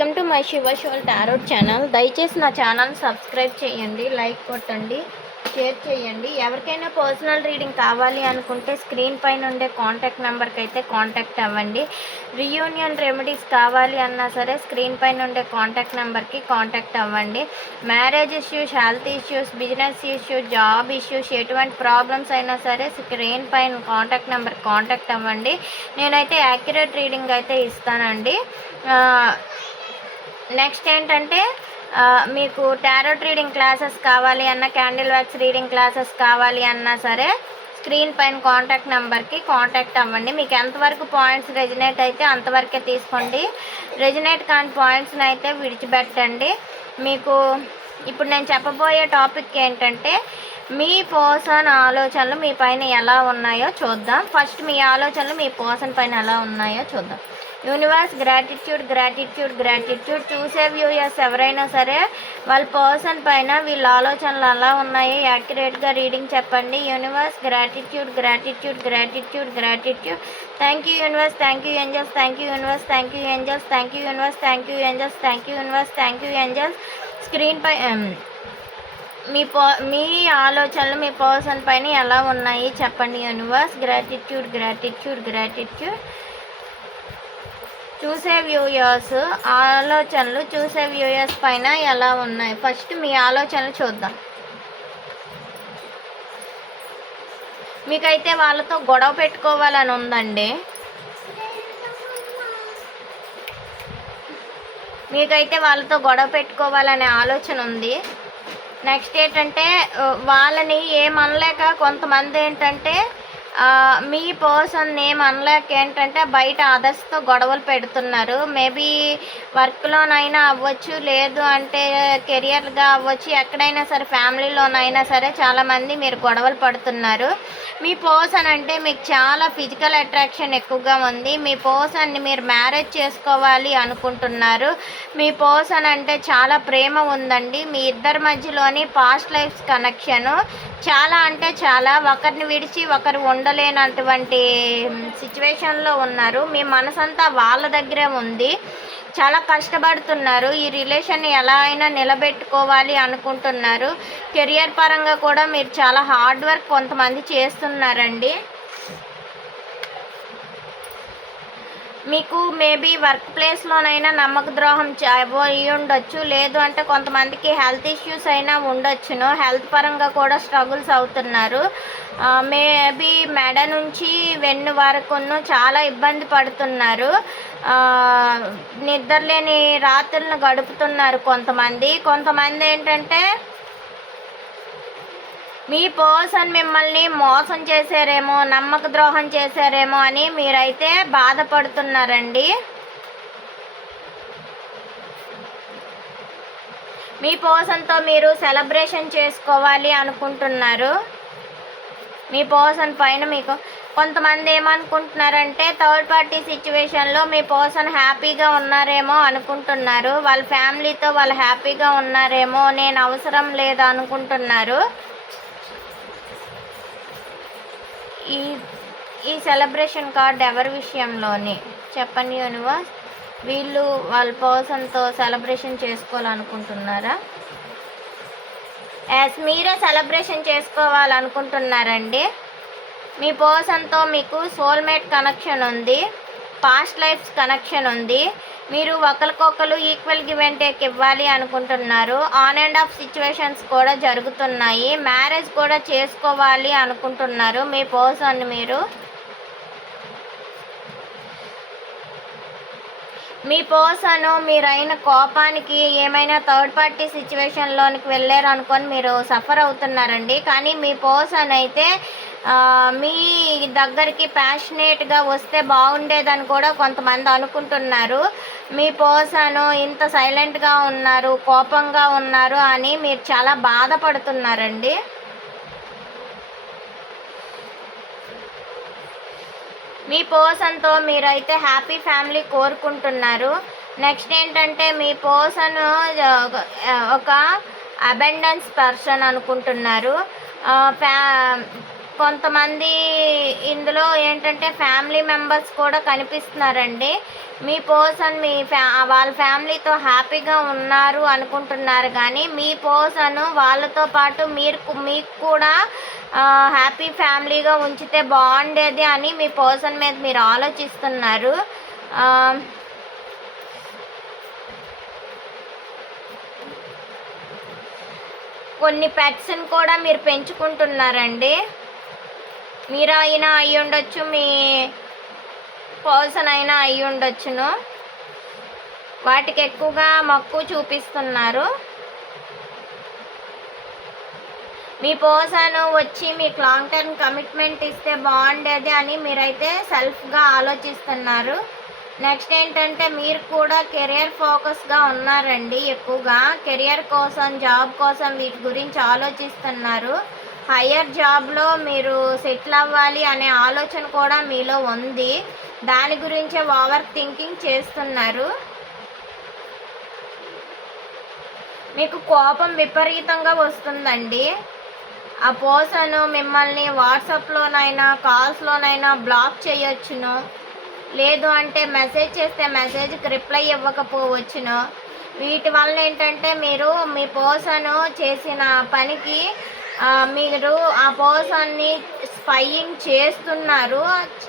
Welcome to my Shiva shawl tarot channel. దయచేసి నా channel subscribe చేయండి, లైక్ కొట్టండి, షేర్ చేయండి. ఎవరికైనా పర్సనల్ రీడింగ్ కావాలి అనుకుంటే స్క్రీన్ పైన ఉండే కాంటాక్ట్ నెంబర్కి అయితే కాంటాక్ట్ అవ్వండి. రీయూనియన్ రెమెడీస్ కావాలి అన్నా సరే స్క్రీన్ పైన ఉండే కాంటాక్ట్ నెంబర్కి కాంటాక్ట్ అవ్వండి. Marriage issues, health issues, business issues, job issues, ఎటువంటి ప్రాబ్లమ్స్ అయినా సరే స్క్రీన్ పైన కాంటాక్ట్ నెంబర్కి కాంటాక్ట్ అవ్వండి. నేనైతే యాక్యురేట్ రీడింగ్ అయితే ఇస్తానండి. నెక్స్ట్ ఏంటంటే మీకు టారోట్ రీడింగ్ క్లాసెస్ కావాలి అన్న, క్యాండిల్ వ్యాక్స్ రీడింగ్ క్లాసెస్ కావాలి అన్నా సరే స్క్రీన్ పైన కాంటాక్ట్ నెంబర్కి కాంటాక్ట్ అవ్వండి. మీకు ఎంతవరకు పాయింట్స్ రెజినేట్ అయితే అంతవరకే తీసుకోండి. రెజినేట్ కాని పాయింట్స్ని అయితే విడిచిపెట్టండి. మీకు ఇప్పుడు నేను చెప్పబోయే టాపిక్ ఏంటంటే మీ పర్సన్ ఆలోచనలు మీ పైన ఎలా ఉన్నాయో చూద్దాం. ఫస్ట్ మీ ఆలోచనలు మీ పర్సన్ పైన ఎలా ఉన్నాయో చూద్దాం. Universe, gratitude gratitude gratitude. చూసే వ్యూయర్స్ ఎవరైనా సరే వాళ్ళ పర్సన్ పైన వీళ్ళ ఆలోచనలు ఎలా ఉన్నాయో యాక్యురేట్గా రీడింగ్ చెప్పండి. Universe, gratitude gratitude gratitude gratitude. Thank you universe, thank you angels, thank you universe, thank you angels, thank you universe, thank you angels, thank you universe, thank you angels. Screen పై మీ ఆలోచనలు మీ person పైన ఎలా ఉన్నాయి చెప్పండి. Universe, gratitude gratitude gratitude. చూసే viewers ఆలోచనలు చూసే వ్యూయర్స్ పైన ఎలా ఉన్నాయి? ఫస్ట్ మీ ఆలోచనలు చూద్దాం. మీకైతే వాళ్ళతో గొడవ పెట్టుకోవాలని ఉందండి. మీకైతే వాళ్ళతో గొడవ పెట్టుకోవాలనే ఆలోచన ఉంది. నెక్స్ట్ ఏంటంటే వాళ్ళని ఏమనలేక కొంతమంది ఏంటంటే మీ పర్సన్ నేమ్ అనలేక ఏంటంటే బయట అదర్స్తో గొడవలు పెడుతున్నారు. మేబీ వర్క్లోనైనా అవ్వచ్చు, లేదు అంటే కెరియర్గా అవ్వచ్చు, ఎక్కడైనా సరే ఫ్యామిలీలోనైనా సరే చాలామంది మీరు గొడవలు పడుతున్నారు. మీ పర్సన్ అంటే మీకు చాలా ఫిజికల్ అట్రాక్షన్ ఎక్కువగా ఉంది. మీ పర్సన్ని మీరు మ్యారేజ్ చేసుకోవాలి అనుకుంటున్నారు. మీ పర్సన్ అంటే చాలా ప్రేమ ఉందండి. మీ ఇద్దరి మధ్యలోని పాస్ట్ లైఫ్స్ కనెక్షను చాలా అంటే చాలా, ఒకరిని విడిచి ఒకరు ఉండలేనటువంటి సిచ్యువేషన్లో ఉన్నారు. మీ మనసంతా వాళ్ళ దగ్గరే ఉంది. చాలా కష్టపడుతున్నారు. ఈ రిలేషన్ని ఎలా అయినా నిలబెట్టుకోవాలి అనుకుంటున్నారు. కెరియర్ పరంగా కూడా మీరు చాలా హార్డ్ వర్క్ కొంతమంది చేస్తున్నారండి. మీకు మేబీ వర్క్ ప్లేస్లోనైనా నమ్మక ద్రోహం అయి ఉండొచ్చు, లేదు అంటే కొంతమందికి హెల్త్ ఇష్యూస్ అయినా ఉండొచ్చును. హెల్త్ పరంగా కూడా స్ట్రగుల్స్ అవుతున్నారు. మేబీ మెడ నుంచి వెన్ను వరకును చాలా ఇబ్బంది పడుతున్నారు. నిద్రలేని రాత్రులను గడుపుతున్నారు కొంతమంది ఏంటంటే మీ పర్సన్ మిమ్మల్ని మోసం చేశారేమో, నమ్మక ద్రోహం చేశారేమో అని మీరైతే బాధపడుతున్నారండి. మీ పర్సన్తో మీరు సెలబ్రేషన్ చేసుకోవాలి అనుకుంటున్నారు. మీ పర్సన్ పైన మీకు కొంతమంది ఏమనుకుంటున్నారంటే థర్డ్ పార్టీ సిచ్యువేషన్లో మీ పర్సన్ హ్యాపీగా ఉన్నారేమో అనుకుంటున్నారు. వాళ్ళ ఫ్యామిలీతో వాళ్ళు హ్యాపీగా ఉన్నారేమో, నేను అవసరం లేదు అనుకుంటున్నారు. ఈ సెలబ్రేషన్ కార్డ్ ఎవరి విషయంలోని చెప్పండి యూనివర్స్. వీళ్ళు వాళ్ళ పర్సన్తో సెలబ్రేషన్ చేసుకోవాలనుకుంటున్నారా? మీరే సెలబ్రేషన్ చేసుకోవాలనుకుంటున్నారండి. మీ పర్సన్తో మీకు సోల్మేట్ కనెక్షన్ ఉంది, పాస్ట్ లైఫ్స్ కనెక్షన్ ఉంది. మీరు ఒకరికొకరు ఈక్వల్ గివ్ అండ్ టేక్ ఇవ్వాలి అనుకుంటున్నారు. ఆన్ అండ్ ఆఫ్ సిచ్యువేషన్స్ కూడా జరుగుతున్నాయి. మ్యారేజ్ కూడా చేసుకోవాలి అనుకుంటున్నారు మీ పర్సన్ మీరు. మీ పర్సన్ మీరైన కోపానికి ఏమైనా థర్డ్ పార్టీ సిచ్యువేషన్లోనికి వెళ్ళారు అనుకొని మీరు సఫర్ అవుతున్నారండి. కానీ మీ పర్సన్ అయితే మీ దగ్గరికి ప్యాషనేట్గా వస్తే బాగుండేదని కూడా కొంతమంది అనుకుంటున్నారు. మీ పర్సన్ ఇంత సైలెంట్గా ఉన్నారు, కోపంగా ఉన్నారు అని మీరు చాలా బాధపడుతున్నారండి. మీ పర్సన్తో మీరైతే హ్యాపీ ఫ్యామిలీ కోరుకుంటున్నారు. నెక్స్ట్ ఏంటంటే మీ పర్సన్ ఒక అబెండెన్స్ పర్సన్ అనుకుంటున్నారు. కొంతమంది ఇందులో ఏంటంటే ఫ్యామిలీ మెంబర్స్ కూడా కనిపిస్తున్నారండి. మీ పర్సన్ మీ వాళ్ళ ఫ్యామిలీతో హ్యాపీగా ఉన్నారు అనుకుంటున్నారు, కానీ మీ పర్సన్ వాళ్ళతో పాటు మీకు కూడా హ్యాపీ ఫ్యామిలీగా ఉంచితే బాగుండేది అని మీ పర్సన్ మీద మీరు ఆలోచిస్తున్నారు. కొన్ని పెట్స్ని కూడా మీరు పెంచుకుంటున్నారండి. మీరు అయినా అయి ఉండొచ్చు, మీ పర్సన్ అయినా అయి ఉండొచ్చును. వాటికి ఎక్కువగా మక్కువ చూపిస్తున్నారు. మీ పర్సన్ వచ్చి మీకు లాంగ్ టర్మ్ కమిట్మెంట్ ఇస్తే బాగుండేది అని మీరైతే సెల్ఫ్గా ఆలోచిస్తున్నారు. నెక్స్ట్ ఏంటంటే మీరు కూడా కెరియర్ ఫోకస్గా ఉన్నారండి. ఎక్కువగా కెరియర్ కోసం, జాబ్ కోసం వీటి గురించి ఆలోచిస్తున్నారు. హయ్యర్ జాబ్లో మీరు సెటిల్ అవ్వాలి అనే ఆలోచన కూడా మీలో ఉంది. దాని గురించే ఓవర్ థింకింగ్ చేస్తున్నారు. మీకు కోపం విపరీతంగా వస్తుందండి. ఆ పర్సన్ మిమ్మల్ని వాట్సాప్లోనైనా కాల్స్లోనైనా బ్లాక్ చేయొచ్చును, లేదు అంటే మెసేజ్ చేస్తే మెసేజ్కి రిప్లై ఇవ్వకపోవచ్చును. వీటి వల్ల ఏంటంటే మీరు మీ పర్సన్ చేసిన పనికి మీరు ఆ పర్సన్ని స్పైయింగ్ చేస్తున్నారు,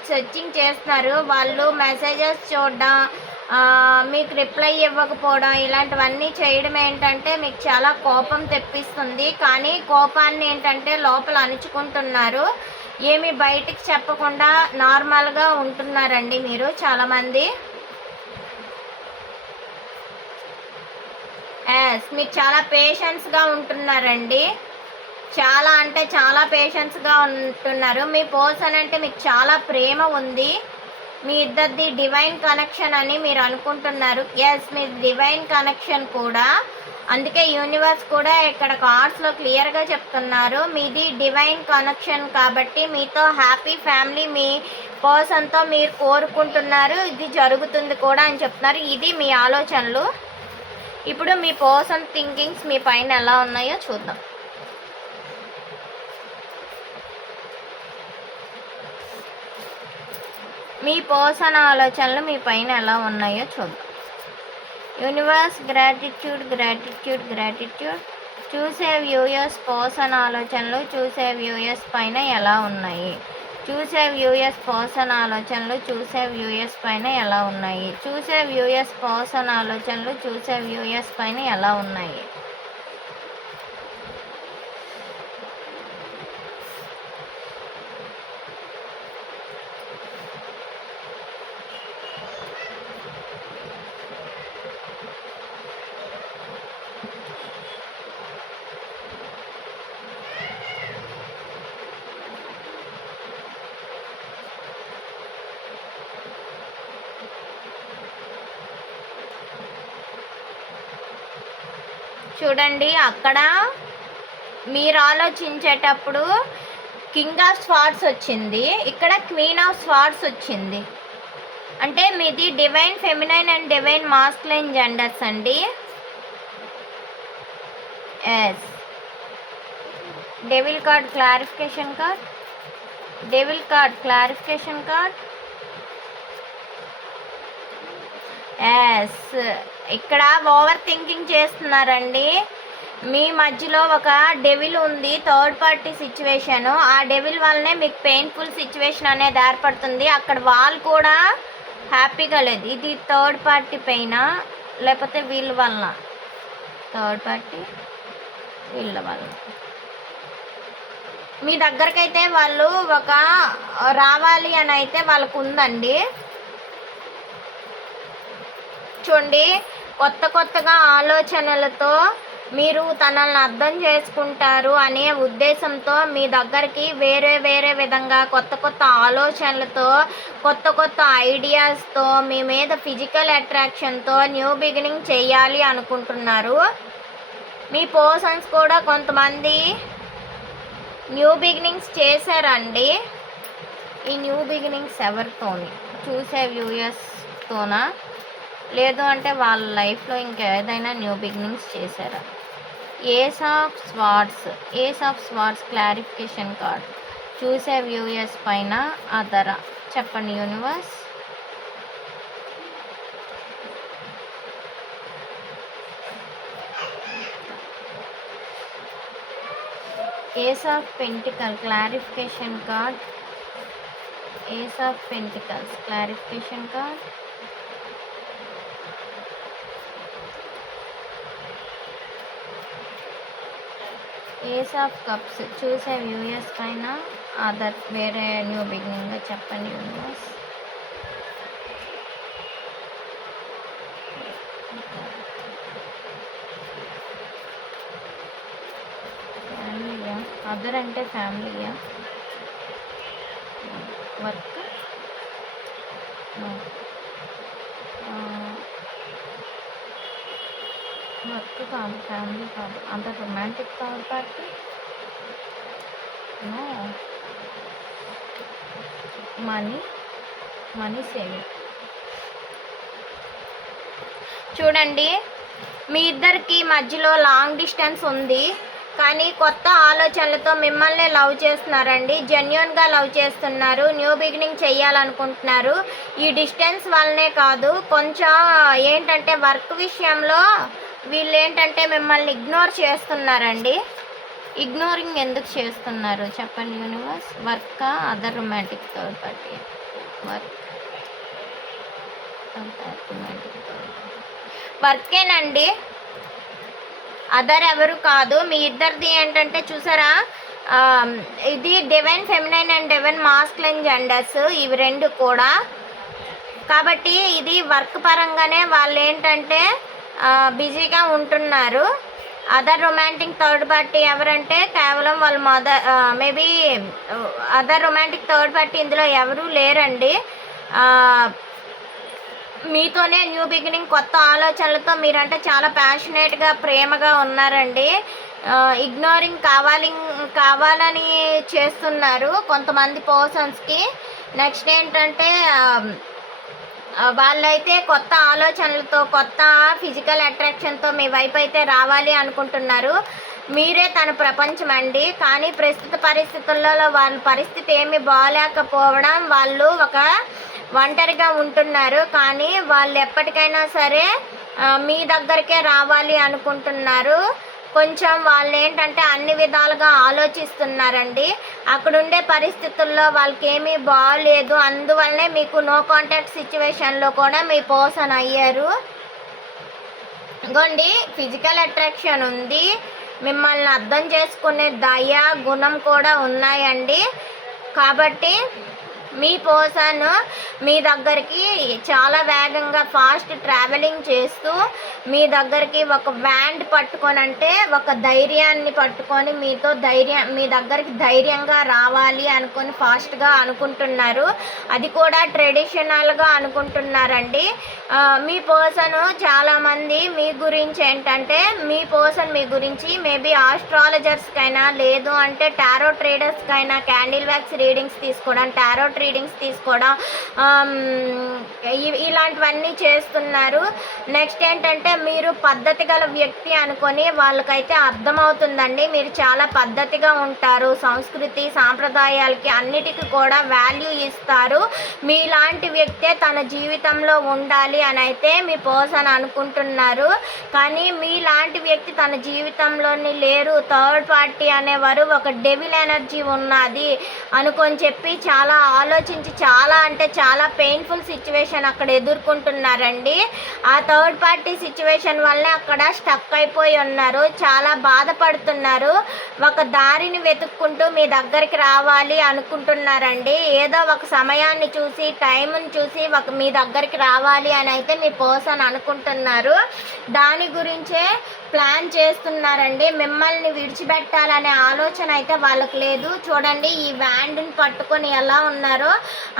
సెర్చింగ్ చేస్తున్నారు. వాళ్ళు మెసేజెస్ చూడడం, మీకు రిప్లై ఇవ్వకపోవడం, ఇలాంటివన్నీ చేయడం ఏంటంటే మీకు చాలా కోపం తెప్పిస్తుంది. కానీ కోపాన్ని ఏంటంటే లోపల అణుచుకుంటున్నారు. ఏమి బయటికి చెప్పకుండా నార్మల్గా ఉంటున్నారండి మీరు చాలామంది. మీకు చాలా పేషెన్స్గా ఉంటున్నారండి. చాలా అంటే చాలా పేషెన్స్గా ఉంటున్నారు. మీ పర్సన్ అంటే మీకు చాలా ప్రేమ ఉంది. మీ ఇద్దరిది డివైన్ కనెక్షన్ అని మీరు అనుకుంటున్నారు. మీ డివైన్ కనెక్షన్ కూడా. అందుకే యూనివర్స్ కూడా ఇక్కడ కార్డ్స్లో క్లియర్గా చెప్తున్నారు, మీది డివైన్ కనెక్షన్ కాబట్టి మీతో హ్యాపీ ఫ్యామిలీ మీ పర్సన్తో మీరు కోరుకుంటున్నారు. ఇది జరుగుతుంది కూడా అని చెప్తున్నారు. ఇది మీ ఆలోచనలు. ఇప్పుడు మీ పర్సన్ థింకింగ్స్ మీ పైన ఎలా ఉన్నాయో చూద్దాం. మీ పర్సన్ ఆలోచనలు మీ పైన ఎలా ఉన్నాయో చూద్దాం. Universe, gratitude gratitude gratitude. చూసే వ్యూయర్స్ పర్సన్ ఆలోచనలు చూసే వ్యూయర్స్ పైన ఎలా ఉన్నాయి? చూసే వ్యూయర్స్ పర్సన్ ఆలోచనలు చూసే వ్యూయర్స్ పైన ఎలా ఉన్నాయి? చూసే వ్యూయర్స్ పర్సన్ ఆలోచనలు చూసే వ్యూయర్స్ పైన ఎలా ఉన్నాయి? చూడండి, అక్కడ మీరు ఆలోచించేటప్పుడు కింగ్ ఆఫ్ స్వార్డ్స్ వచ్చింది, ఇక్కడ క్వీన్ ఆఫ్ స్వార్డ్స్ వచ్చింది. అంటే మీది divine feminine and divine masculine genders అండి. Devil card clarification card, devil card clarification card. ఇక్కడ ఓవర్ థింకింగ్ చేస్తున్నారండి. మీ మధ్యలో ఒక డెవిల్ ఉంది, థర్డ్ పార్టీ సిచ్యువేషన్. ఆ డెవిల్ వల్లనే మీకు పెయిన్ఫుల్ సిచ్యువేషన్ అనేది ఏర్పడుతుంది. అక్కడ వాళ్ళు కూడా హ్యాపీగా లేదు. ఇది థర్డ్ పార్టీ పైన లేకపోతే వీళ్ళ వలన, థర్డ్ పార్టీ వీళ్ళ వలన మీ దగ్గరకైతే వాళ్ళు ఒక రావాలి అని అయితే వాళ్ళకు ఉందండి. చూడండి, కొత్తగా ఆలోచనలతో మీరు తనల్ని అర్థం చేసుకుంటారు అనే ఉద్దేశంతో మీ దగ్గరికి వేరే విధంగా కొత్త ఆలోచనలతో కొత్త ఐడియాస్తో మీ మీద ఫిజికల్ అట్రాక్షన్తో న్యూ బిగినింగ్ చేయాలి అనుకుంటున్నారు. మీ పర్సన్స్ కూడా కొంతమంది న్యూ బిగినింగ్స్ చేశారండి. ఈ న్యూ బిగినింగ్స్ ఎవరితోని? చూసే వ్యూయర్స్తోనా, లేదు అంటే వాళ్ళ లైఫ్లో ఇంకేదైనా న్యూ బిగినింగ్స్ చేశారా? Ace of swords clarification card. చూసే వ్యూయర్స్ పైన అదర చెప్పండి universe. Ace of pentacle clarification card. Ace of pentacles clarification card. Ace of cups చూసే వ్యూయర్స్ పైన అదర్ వేరే న్యూ బిగినింగ్ చెప్పండి యూనివర్స్. ఫ్యామిలీయా? అదర్ అంటే ఫ్యామిలీయా? వర్క్? వర్క్ కాదు, ఫ్యామిలీ కాదు, అంత romantic third party. No. Money saving. చూడండి, మీ ఇద్దరికి మధ్యలో లాంగ్ డిస్టెన్స్ ఉంది, కానీ కొత్త ఆలోచనలతో మిమ్మల్ని లవ్ చేస్తున్నారండి. జెన్యున్గా లవ్ చేస్తున్నారు, న్యూ బిగినింగ్ చేయాలనుకుంటున్నారు. ఈ డిస్టెన్స్ వల్లనే కాదు, కొంచెం ఏంటంటే వర్క్ విషయంలో వీళ్ళు ఏంటంటే మిమ్మల్ని ఇగ్నోర్ చేస్తున్నారండి. ఇగ్నోరింగ్ ఎందుకు చేస్తున్నారు చెప్పండి universe. Work other romantic third party. Work romantic వర్కేనండి, అదర్ ఎవరు కాదు. మీ ఇద్దరిది ఏంటంటే చూసారా, ఇది divine feminine and divine masculine genders, ఇవి రెండు కూడా. కాబట్టి ఇది వర్క్ పరంగానే వాళ్ళు ఏంటంటే బిజీగా ఉంటున్నారు. అదర్ రొమాంటిక్ థర్డ్ పార్టీ ఎవరంటే కేవలం వాళ్ళ mother, maybe other romantic third party ఇందులో ఎవరూ లేరండి. మీతోనే న్యూ బిగినింగ్, కొత్త ఆలోచనలతో మీరంటే చాలా ప్యాషనేట్గా ప్రేమగా ఉన్నారండి. ఇగ్నోరింగ్ కావాలని చేస్తున్నారు కొంతమంది పర్సన్స్కి. నెక్స్ట్ ఏంటంటే వాళ్ళైతే కొత్త ఆలోచనలతో, కొత్త ఫిజికల్ అట్రాక్షన్తో మీ వైపు అయితే రావాలి అనుకుంటున్నారు. మీరే తన ప్రపంచం అండి. కానీ ప్రస్తుత పరిస్థితులలో వాళ్ళ పరిస్థితి ఏమీ బాగాలేకపోవడం, వాళ్ళు ఒక ఒంటరిగా ఉంటున్నారు. కానీ వాళ్ళు ఎప్పటికైనా సరే మీ దగ్గరికే రావాలి అనుకుంటున్నారు. కొంచెం వాళ్ళు ఏంటంటే అన్ని విధాలుగా ఆలోచిస్తున్నారండి. అక్కడుండే పరిస్థితుల్లో వాళ్ళకి ఏమీ బాగాలేదు, అందువల్లనే మీకు నో కాంటాక్ట్ సిచ్యువేషన్లో కూడా మీ పర్సన్ అయ్యారు. ఇంకోండి, ఫిజికల్ అట్రాక్షన్ ఉంది, మిమ్మల్ని అర్థం చేసుకునే దయ గుణం కూడా ఉన్నాయండి. కాబట్టి మీ పర్సన్ మీ దగ్గరికి చాలా వేగంగా ఫాస్ట్ ట్రావెలింగ్ చేస్తూ మీ దగ్గరికి ఒక వ్యాండ్ పట్టుకొని, అంటే ఒక ధైర్యాన్ని పట్టుకొని మీ దగ్గరికి ధైర్యంగా రావాలి అనుకొని ఫాస్ట్గా అనుకుంటున్నారు. అది కూడా ట్రెడిషనల్గా అనుకుంటున్నారండి. మీ పర్సన్ చాలామంది మీ గురించి ఏంటంటే మీ గురించి మేబీ ఆస్ట్రాలజర్స్కైనా, లేదు అంటే టారో ట్రేడర్స్కైనా క్యాండిల్ వ్యాక్స్ రీడింగ్స్ తీసుకోవడం, టారో రీడింగ్స్ తీసుకోవడం, ఇలాంటివన్నీ చేస్తున్నారు. నెక్స్ట్ ఏంటంటే మీరు పద్ధతి గల వ్యక్తి అనుకొని వాళ్ళకైతే అర్థమవుతుందండి. మీరు చాలా పద్ధతిగా ఉంటారు, సంస్కృతి సాంప్రదాయాలకి అన్నిటికీ కూడా వాల్యూ ఇస్తారు. మీలాంటి వ్యక్తే తన జీవితంలో ఉండాలి అని అయితే మీ పర్సన్ అనుకుంటున్నారు. కానీ మీలాంటి వ్యక్తి తన జీవితంలోని లేరు. థర్డ్ పార్టీ అనేవారు ఒక డెవిల్ ఎనర్జీ ఉన్నది అనుకొని చెప్పి చాలా ఆలోచించి చాలా అంటే చాలా పెయిన్ఫుల్ సిచ్యువేషన్ అక్కడ ఎదుర్కొంటున్నారండి. ఆ థర్డ్ పార్టీ సిచ్యువేషన్ వల్ల అక్కడ స్టక్ అయిపోయి ఉన్నారు, చాలా బాధపడుతున్నారు. ఒక దారిని వెతుక్కుంటూ మీ దగ్గరికి రావాలి అనుకుంటున్నారండి. ఏదో ఒక సమయాన్ని చూసి, టైంని చూసి మీ దగ్గరికి రావాలి అని అయితే మీ పర్సన్ అనుకుంటున్నారు. దాని గురించే ప్లాన్ చేస్తున్నారండి. మిమ్మల్ని విడిచిపెట్టాలనే ఆలోచన అయితే వాళ్ళకి లేదు. చూడండి, ఈ వ్యాండ్ని పట్టుకొని ఎలా ఉన్నారో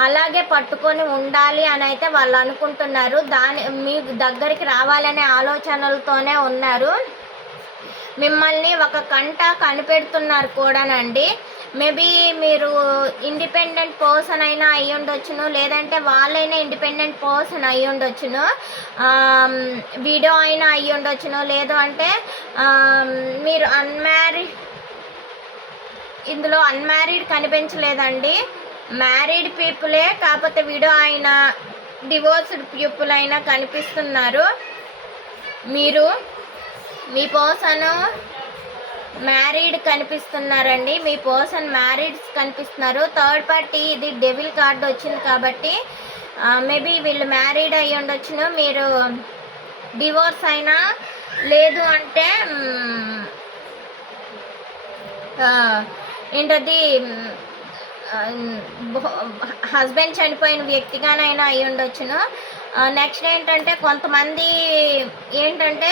అలాగే పట్టుకొని ఉండాలి అని అయితే వాళ్ళు అనుకుంటున్నారు. మీ దగ్గరికి రావాలనే ఆలోచనలతోనే ఉన్నారు. మిమ్మల్ని ఒక కంట కనిపెడుతున్నారు కూడానండి. మేబీ మీరు ఇండిపెండెంట్ పర్సన్ అయినా అయ్యి ఉండొచ్చును, లేదంటే వాళ్ళైనా ఇండిపెండెంట్ పర్సన్ అయ్యి ఉండొచ్చును, వీడియో అయినా అయ్యి ఉండొచ్చును, లేదు అంటే మీరు ఇందులో అన్మ్యారీడ్ కనిపించలేదండి, మ్యారీడ్ పీపులే, కాకపోతే విడో అయిన డివోర్స్డ్ పీపుల్ అయినా కనిపిస్తున్నారు. మీరు మీ పర్సన్ మ్యారీడ్ కనిపిస్తున్నారండి, మీ పర్సన్ మ్యారీడ్స్ కనిపిస్తున్నారు. థర్డ్ పార్టీ ఇది డెవిల్ కార్డ్ వచ్చింది కాబట్టి మేబీ వీళ్ళు మ్యారీడ్ అయ్యి ఉండొచ్చును. మీరు డివోర్స్ అయినా లేదు అంటే ఏంటది హస్బెండ్ చనిపోయిన వ్యక్తిగానైనా అయి ఉండొచ్చును. నెక్స్ట్ ఏంటంటే కొంతమంది ఏంటంటే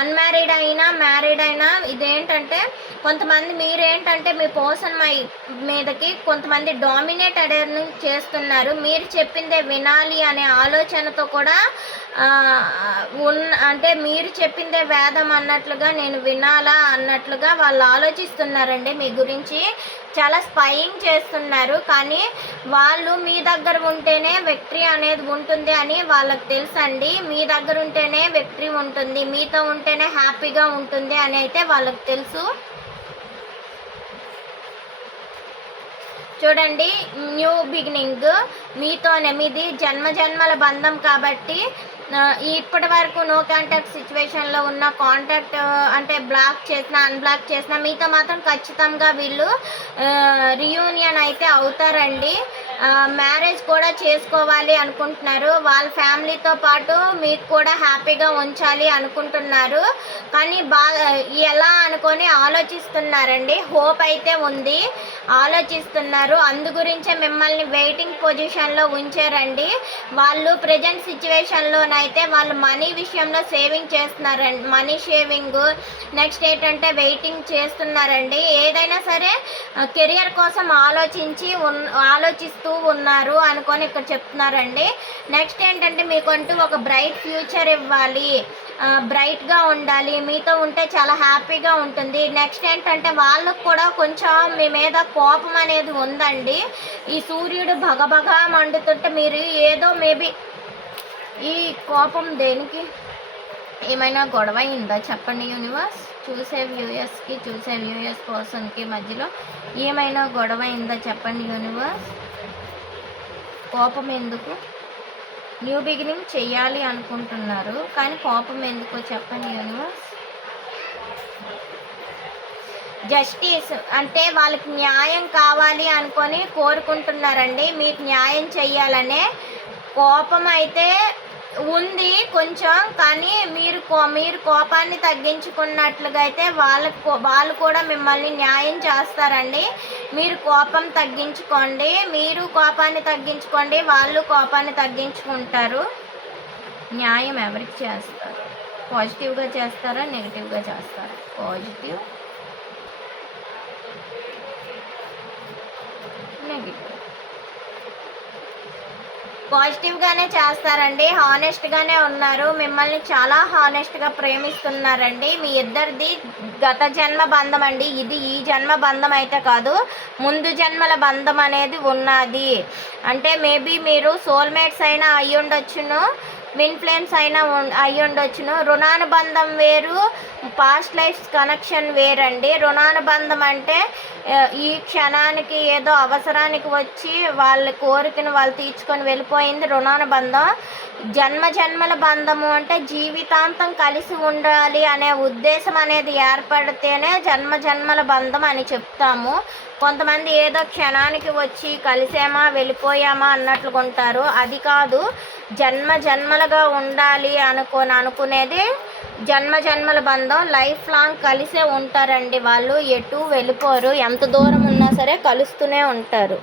అన్మ్యారీడ్ అయినా మ్యారీడ్ అయినా ఇదేంటంటే కొంతమంది మీరేంటంటే మీ పర్సన్ మీదకి కొంతమంది డామినేట్ అడర్నింగ్ చేస్తున్నారు. మీరు చెప్పిందే వినాలి అనే ఆలోచనతో కూడా అంటే మీరు చెప్పిందే వేదం అన్నట్లుగా నేను వినాలా అన్నట్లుగా వాళ్ళు ఆలోచిస్తున్నారండి. మీ గురించి చాలా స్పైయింగ్ చేస్తున్నారు. కానీ వాళ్ళు మీ దగ్గర ఉంటేనే విక్టరీ అనేది ఉంటుంది అని వాళ్ళకి తెలుసండి. మీ దగ్గర ఉంటేనే విక్టరీ ఉంటుంది, మీతో ఉంటేనే హ్యాపీగా ఉంటుంది అని అయితే వాళ్ళకి తెలుసు. చూడండి, న్యూ బిగినింగ్ మీతోనే, మీది జన్మల బంధం కాబట్టి ఇప్పటి వరకు నో కాంటాక్ట్ సిచ్యువేషన్లో ఉన్న కాంటాక్ట్ అంటే బ్లాక్ చేసినా అన్బ్లాక్ చేసినా మీతో మాత్రం ఖచ్చితంగా వీళ్ళు రియూనియన్ అయితే అవుతారండి. మ్యారేజ్ కూడా చేసుకోవాలి అనుకుంటున్నారు. వాళ్ళ ఫ్యామిలీతో పాటు మీకు కూడా హ్యాపీగా ఉంచాలి అనుకుంటున్నారు. కానీ బాగా ఎలా అనుకొని ఆలోచిస్తున్నారండి. హోప్ అయితే ఉంది, ఆలోచిస్తున్నారు. అందు గురించే మిమ్మల్ని వెయిటింగ్ పొజిషన్లో ఉంచారండి. వాళ్ళు ప్రజెంట్ సిచ్యువేషన్లోనైతే వాళ్ళు మనీ విషయంలో సేవింగ్ చేస్తున్నారండి, మనీ షేవింగ్. నెక్స్ట్ ఏంటంటే వెయిటింగ్ చేస్తున్నారండి. ఏదైనా సరే కెరియర్ కోసం ఆలోచిస్తూ ఉన్నారు అనుకొని ఇక్కడ చెప్తున్నారండి. నెక్స్ట్ ఏంటంటే మీకంటూ ఒక బ్రైట్ ఫ్యూచర్ ఇవ్వాలి, బ్రైట్గా ఉండాలి, మీతో ఉంటే చాలా హ్యాపీగా ఉంటుంది. నెక్స్ట్ ఏంటంటే వాళ్ళకు కూడా కొంచెం మీ మీద కోపం అనేది ఉందండి. ఈ సూర్యుడు భగభగా మండుతుంటే మీరు ఏదో మేబీ ఈ కోపం దేనికి, ఏమైనా గొడవ అయిందా చెప్పండి యూనివర్స్. చూసే వ్యూయర్స్ పర్సన్కి మధ్యలో ఏమైనా గొడవ అయిందా చెప్పండి యూనివర్స్. కోపం ఎందుకు? న్యూ బిగినింగ్ చెయ్యాలి అనుకుంటున్నారు కానీ కోపం ఎందుకో చెప్పండి యూనివర్స్. జస్టిస్ అంటే వాళ్ళకి న్యాయం కావాలి అనుకొని కోరుకుంటున్నారండి. మీకు న్యాయం చెయ్యాలనే కోపం అయితే ఉంది కొంచెం, కానీ మీరు కోపాన్ని తగ్గించుకున్నట్లుగా అయితే వాళ్ళు కూడా మిమ్మల్ని న్యాయం చేస్తారండి. మీరు కోపం తగ్గించుకోండి, మీరు కోపాన్ని తగ్గించుకోండి, వాళ్ళు కోపాన్ని తగ్గించుకుంటారు. న్యాయం ఎవరికి చేస్తారు? పాజిటివ్గా చేస్తారా నెగిటివ్గా చేస్తారా? Positive, negative. పాజిటివ్గానే చేస్తారండి, హానెస్ట్గానే ఉన్నారు, మిమ్మల్ని చాలా హానెస్ట్గా ప్రేమిస్తున్నారండి. మీ ఇద్దరిది గత జన్మ బంధం అండి, ఇది ఈ జన్మ బంధం అయితే కాదు, ముందు జన్మల బంధం అనేది ఉన్నది. అంటే మేబీ మీరు సోల్మేట్స్ అయినా అయ్యి ఉండొచ్చును, విన్ ఫ్లేమ్స్ అయినా అయ్యి ఉండొచ్చును. రుణానుబంధం వేరు, పాస్ట్ లైఫ్ కనెక్షన్ వేరండి. రుణానుబంధం అంటే ఈ క్షణానికి ఏదో అవసరానికి వచ్చి వాళ్ళ కోరికను వాళ్ళు తీర్చుకొని వెళ్ళిపోయింది రుణానుబంధం. జన్మల బంధము అంటే జీవితాంతం కలిసి ఉండాలి అనే ఉద్దేశం అనేది ఏర్పడితేనే జన్మల బంధం అని చెప్తాము. కొంతమంది ఏదో క్షణానికి వచ్చి కలిసేమా వెళ్ళిపోయామా అన్నట్లుగా ఉంటారు, అది కాదు. జన్మలుగా ఉండాలి అనుకునేది జన్మల బంధం. లైఫ్ లాంగ్ కలిసే ఉంటారండి వాళ్ళు, ఎటు వెళ్ళిపోరు, ఎంత దూరం ఉన్నా సరే కలుస్తూనే ఉంటారు.